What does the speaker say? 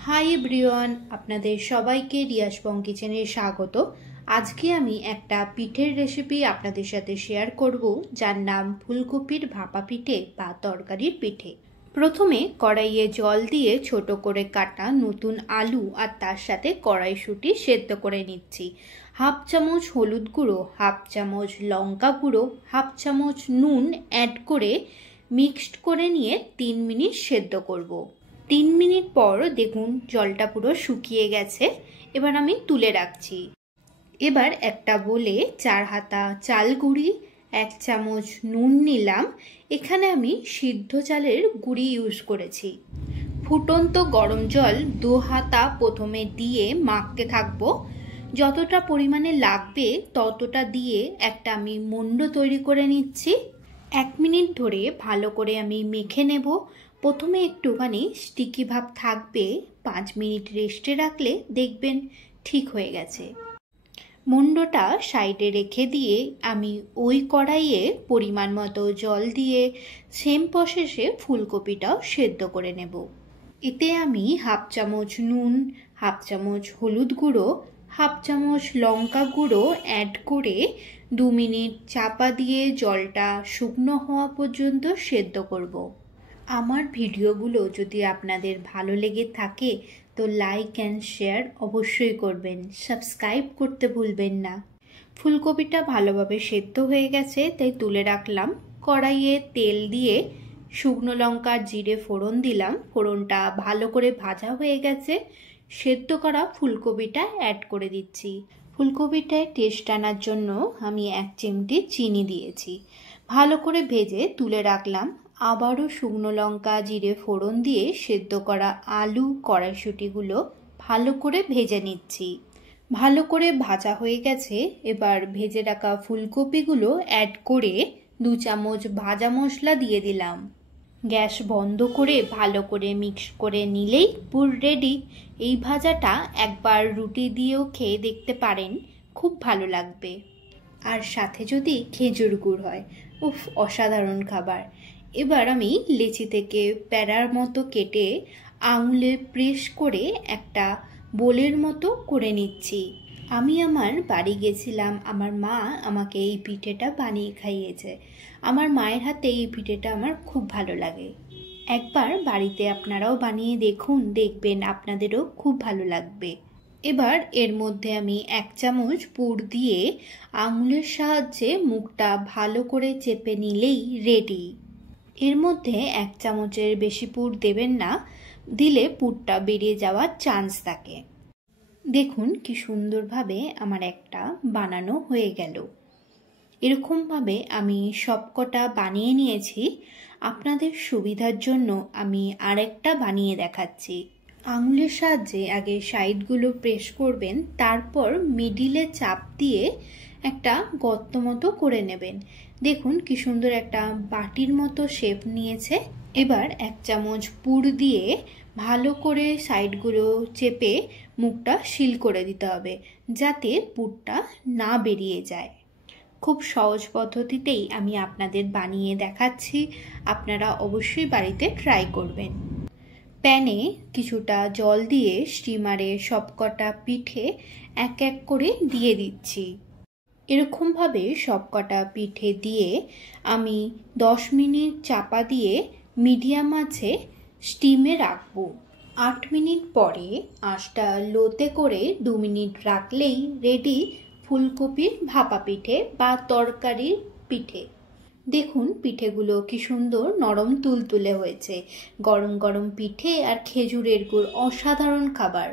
Hi everyone, আপনাদের সবাইকে রিয়াজপং কিচেনে স্বাগত। আজকে আমি একটা পিঠের রেসিপি আপনাদের সাথে শেয়ার করব, যার নাম ফুলকপির ভাপা পিঠে বা তরকারির পিঠে। প্রথমে কড়াইয়ে জল দিয়ে ছোট করে কাটা নতুন আলু আর তার সাথে কড়াইশুঁটি সেদ্ধ করে নিচ্ছি। হাফ চামচ হলুদ গুঁড়ো, হাফ চামচ লঙ্কা গুঁড়ো, হাফ চামচ নুন অ্যাড করে মিক্সড করে নিয়ে 3 মিনিট সেদ্ধ করব। 3 মিনিট পর দেখুন জলটা পুরো শুকিয়ে গেছে। এবার আমি তুলে রাখছি। এবার একটা বলে 4 হাতা চাল গুঁড়ি, 1 চামচ নুন নিলাম। এখানে আমি সিদ্ধ চালের গুঁড়ি ইউজ করেছি। ফুটন্ত গরম জল 2 হাতা প্রথমে দিয়ে মাখতে থাকবো। যতটা পরিমাণে লাগবে ততটা দিয়ে একটা আমি মণ্ড তৈরি করে নিচ্ছি। 1 মিনিট ধরে ভালো করে আমি মেখে নেব। প্রথমে একটুখানি স্টিকি ভাব থাকবে, 5 মিনিট রেস্টে রাখলে দেখবেন ঠিক হয়ে গেছে। মণ্ডটা সাইডে রেখে দিয়ে আমি ওই কড়াইয়ে পরিমাণ মতো জল দিয়ে সেম প্রসেসে ফুলকপিটাও সেদ্ধ করে নেব। এতে আমি হাফ চামচ নুন, হাফ চামচ হলুদ গুঁড়ো, হাফ চামচ লঙ্কা গুঁড়ো অ্যাড করে 2 মিনিট চাপা দিয়ে জলটা শুকনো হওয়া পর্যন্ত সেদ্ধ করব। আমার ভিডিওগুলো যদি আপনাদের ভালো লেগে থাকে তো লাইক অ্যান্ড শেয়ার অবশ্যই করবেন, সাবস্ক্রাইব করতে ভুলবেন না। ফুলকপিটা ভালোভাবে সেদ্ধ হয়ে গেছে, তাই তুলে রাখলাম। কড়াইয়ে তেল দিয়ে শুকনো লঙ্কা জিরে ফোড়ন দিলাম। ফোড়নটা ভালো করে ভাজা হয়ে গেছে। সেদ্ধ করা ফুলকপিটা অ্যাড করে দিচ্ছি। ফুলকপিটায় টেস্ট আনার জন্য আমি 1 চিমটি চিনি দিয়েছি। ভালো করে ভেজে তুলে রাখলাম। আবারও শুকনো লঙ্কা জিরে ফোড়ন দিয়ে সেদ্ধ করা আলু কড়াইশুঁটিগুলো ভালো করে ভেজে নিচ্ছি। ভালো করে ভাজা হয়ে গেছে। এবার ভেজে রাখা ফুলকপিগুলো অ্যাড করে 2 চামচ ভাজা মশলা দিয়ে দিলাম। গ্যাস বন্ধ করে ভালো করে মিক্স করে নিলেই পুরো রেডি। এই ভাজাটা একবার রুটি দিয়েও খেয়ে দেখতে পারেন, খুব ভালো লাগবে। আর সাথে যদি খেজুর গুড় হয়, উফ, অসাধারণ খাবার। এবার আমি লেচি থেকে প্যারার মতো কেটে আঙুলে প্রেস করে একটা বোলের মতো করে নিচ্ছি। আমি আমার বাড়ি গেছিলাম, আমার মা আমাকে এই পিঠেটা বানিয়ে খাইয়েছে। আমার মায়ের হাতে এই পিঠেটা আমার খুব ভালো লাগে। একবার বাড়িতে আপনারাও বানিয়ে দেখুন, দেখবেন আপনাদেরও খুব ভালো লাগবে। এবার এর মধ্যে আমি 1 চামচ পুর দিয়ে আঙুলের সাহায্যে মুখটা ভালো করে চেপে নিলেই রেডি। এর মধ্যে 1 চামচের বেশি পুর দেবেন না, দিলে পুরটা বেরিয়ে যাওয়ার চান্স থাকে। দেখুন কি সুন্দরভাবে আমার একটা বানানো হয়ে গেল। এরকমভাবে আমি সবকটা বানিয়ে নিয়েছি। আপনাদের সুবিধার জন্য আমি আরেকটা বানিয়ে দেখাচ্ছি। আঙুলের সাহায্যে আগে সাইডগুলো প্রেস করবেন, তারপর মিডিলে চাপ দিয়ে একটা গর্ত মতো করে নেবেন। দেখুন কি সুন্দর একটা বাটির মতো শেপ নিয়েছে। এবার 1 চামচ পুর দিয়ে ভালো করে সাইডগুলো চেপে মুখটা সিল করে দিতে হবে, যাতে পুরটা না বেরিয়ে যায়। খুব সহজ পদ্ধতিতেই আমি আপনাদের বানিয়ে দেখাচ্ছি। আপনারা অবশ্যই বাড়িতে ট্রাই করবেন। প্যানে কিছুটা জল দিয়ে স্টিমারে সবকটা পিঠে এক এক করে দিয়ে দিচ্ছি। এরকমভাবে সবকটা পিঠে দিয়ে আমি 10 মিনিট চাপা দিয়ে মিডিয়াম আঁচে স্টিমে রাখবো। 8 মিনিট পরে আঁচটা লোতে করে 2 মিনিট রাখলেই রেডি ফুলকপির ভাপা পিঠে বা তরকারির পিঠে। দেখুন পিঠেগুলো কি সুন্দর নরম তুলতুলে হয়েছে। গরম গরম পিঠে আর খেজুরের গুড় অসাধারণ খাবার।